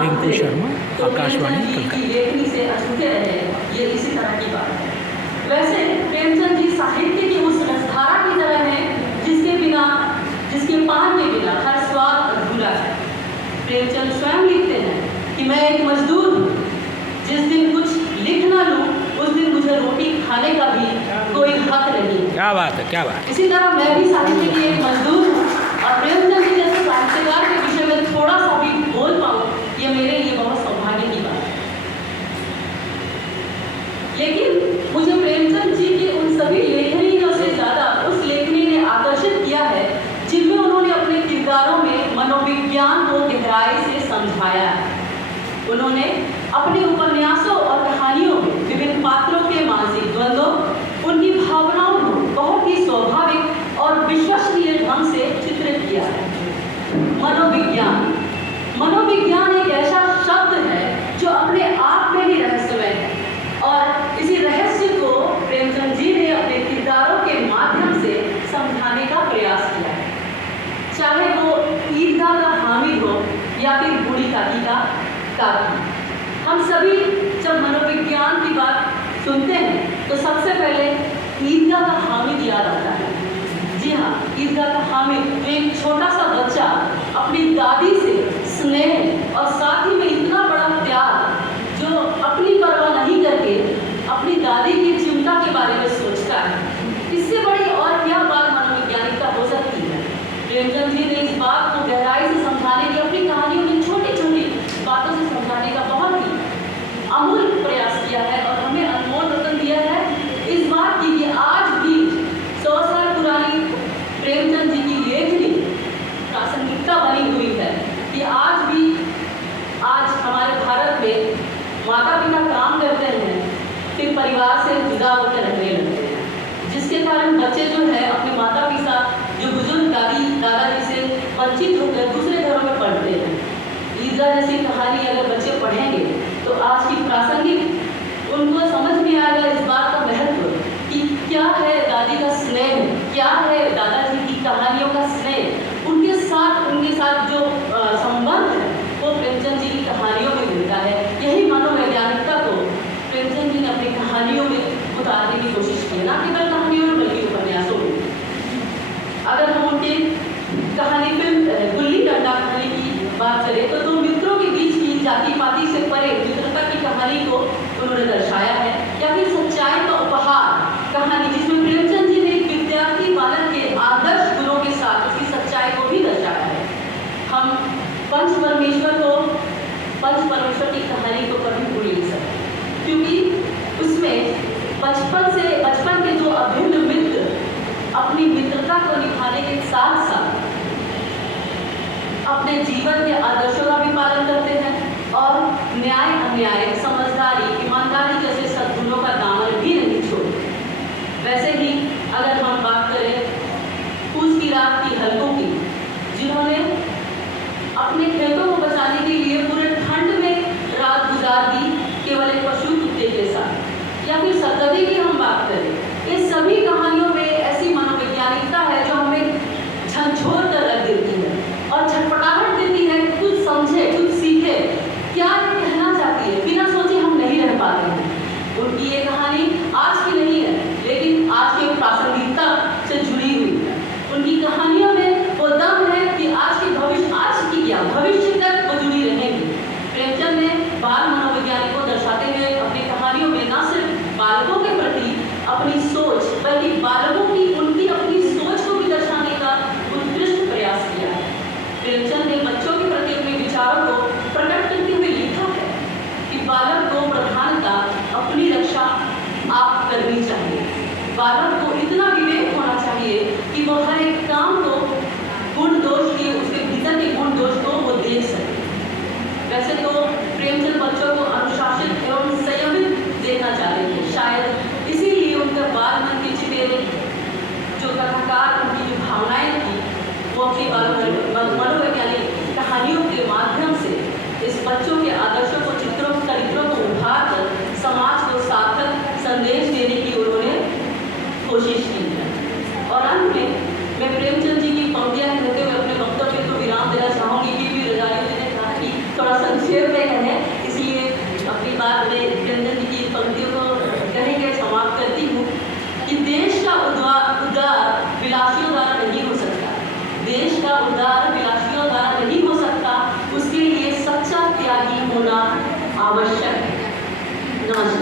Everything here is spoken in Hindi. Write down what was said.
रिंकू शर्मा, आकाशवाणी कलकत्ता। लेखनी से अछूते रहे, ये इसी तरह की बात है। वैसे प्रेमचंद जी साहित्य की उस रसधारा की तरह है जिसके पान के बिना हर स्वाद अधूरा है। प्रेमचंद स्वयं लिखते हैं कि मैं एक मजदूर हूँ, जिस दिन कुछ लिख ना लूँ उस दिन मुझे रोटी खाने का भी कोई हक नहीं। क्या बात है, क्या बात। इसी तरह मैं भी साहित्य की एक मजदूर हूँ और प्रेमचंद जी जैसे साहित्यकार के विषय में थोड़ा सा भी बोल पाऊँ, ये मेरे लिए बहुत सौभाग्य की बात है। लेकिन मुझे प्रेमचंद जी की उन सभी लेखनियों से ज़्यादा उस लेखनी ने आकर्षित किया है जिनमें उन्होंने अपने किरदारों में मनोविज्ञान को गहराई से समझाया है। उन्होंने अपने उपन्यासों और कहानियों में विभिन्न पात्रों के मानसिक द्वंद्वों, उनकी भावनाओं को बहुत ही स्वाभाविक और विश्वसनीय ढंग से चित्रित किया है। मनोविज्ञान एक ऐसा शब्द है जो अपने आप में ही रहस्यमय है और इसी रहस्य को प्रेमचंद जी ने अपने किरदारों के माध्यम से समझाने का प्रयास किया है। चाहे वो ईदगाह का हामिद हो या फिर बूढ़ी काकी का काकी। हम सभी जब मनोविज्ञान की बात सुनते हैं तो सबसे पहले ईदगाह का हामिद याद आता है। जी हाँ, ईदगाह का हामिद एक छोटा सा बच्चा अपनी दादी से स्नेह और साथ ही में इतना बड़ा प्यार जो अपनी परवाह नहीं करके अपनी दादी की चिंता के बारे में सोचता है। इससे बड़ी और क्या बात मनोवैज्ञानिकता हो सकती है। प्रेमचंद जी ने इस बात को गहराई से समझाने की अपनी कहानियों में छोटी छोटी बातों से समझाने का बहुत ही अमूल्य प्रयास किया है और हमें अनमोल रतन दिया है इस बात की कि आज भी 100 साल पुरानी प्रेमचंद जी की लेखनी प्रासंगिकता बनी हुई है कि आज हमारे भारत में माता पिता काम करते हैं, फिर परिवार से जुदा होकर रहने लगते हैं, जिसके कारण बच्चे जो है अपने माता पिता जो बुजुर्ग दादाजी से वंचित होकर दूसरे घरों में पढ़ते हैं। ईदगाह जैसी कहानी अगर बच्चे पढ़ेंगे तो आज की प्रासंगिक उनको समझ में आएगा इस बात का महत्व कि क्या है दादी का स्नेह, क्या है दादाजी की कहानियों का स्नेह, उनके साथ जो संबंध है वो प्रेमचंद जी की कहानियों में मिलता है। यही मनोवैज्ञानिकता को प्रेमचंद जी ने अपनी कहानियों में उतारने की कोशिश की, ना केवल कहानियों में बल्कि उपन्यासों में। अगर हम उनके कहानी फिल्म गुल्ली डंडा कहानी की बात करें तो दो मित्रों के बीच की जाति पाति से परे मित्रता की कहानी को उन्होंने दर्शाया है, या फिर सच्चाई का उपहार कहानी जिसमें प्रेमचंद जी ने एक विद्यार्थी बालक के आदर्श गुणों के साथ उसकी सच्चाई को भी दर्शाया है। हम पंच परमेश्वर की कहानी को कभी भूल नहीं सकते, क्योंकि उसमें बचपन के दो अभिन्न मित्र अपनी मित्रता को निभाने के साथ साथ अपने जीवन के आदर्शों का भी पालन करते हैं और न्याय अन्याय, समझदारी, ईमानदारी जैसे सद्गुणों का दामन भी नहीं छोड़ते। वैसे ही अगर हम बात करें फूस की रात की हल्कों की, जिन्होंने अपने खेतों को बचाने के लिए पूरे ठंड में रात गुजार दी केवल एक पशु कुत्ते के साथ, या फिर सतगति की हम बात करें, ये सभी कहानियों में ऐसी मनोवैज्ञानिकता है जो हमें झंझोर कर रख देती है और छटपटाहट देती है। कुछ समझे, कुछ सीखे, क्या कहना चाहती है, बिना सोचे हम नहीं रह पाते हैं। उनकी ये कहानी आज की नहीं है, लेकिन आज के प्रासंगिकता से जुड़ी हुई है। उनकी कहानियों में वो दम है कि आज की भविष्य तक वो जुड़ी रहेंगी। प्रेमचंद ने बाल मनोविज्ञान को दर्शाते हुए अपनी कहानियों में न सिर्फ बालकों के प्रति अपनी सोच बल्कि बालकों की उनकी अपनी सोच को भी दर्शाने का उत्कृष्ट प्रयास किया है। प्रेमचंद ने बच्चों के प्रति अपने विचारों को प्रकट करते हुए लिखा है कि बालक को प्रधानता अपनी रक्षा आप करनी चाहिए। बालक को इतना विवेक होना चाहिए कि वो हर एक काम को गुण दोष के उसके भीतर के गुण दोष को वो देख सके। वैसे तो प्रेमचंद बच्चों को अनुशासित एवं संयमित देखना चाहते थे, शायद इसीलिए उनका बाल मन के चिपेरे जो कथाकार उनकी जो भावनाएं थी वो अपनी मनोवैज्ञानिक कहानियों के माध्यम से इस बच्चों के आदर्शों को चरित्रों को उभार कर समाज को सार्थक संदेश देने की उन्होंने कोशिश की है। और अंत में मैं प्रेमचंद जी की पंक्तियां कहते हुए अपने वक्तव्य को विराम देना चाहूँगी कि भी रजाइयों ने कहा कि थोड़ा संक्षिप्त जेब में है, इसलिए अपनी बात में प्रेमचंद जी की पंक्तियों को कहीं के समाप्त करती हूँ कि देश का उद्धार विलासियों द्वारा नहीं हो सकता, देश का उद्धार विलासियों द्वारा नहीं हो सकता, उसके लिए सच्चा त्यागी होना आवश्यक है। नमस्कार।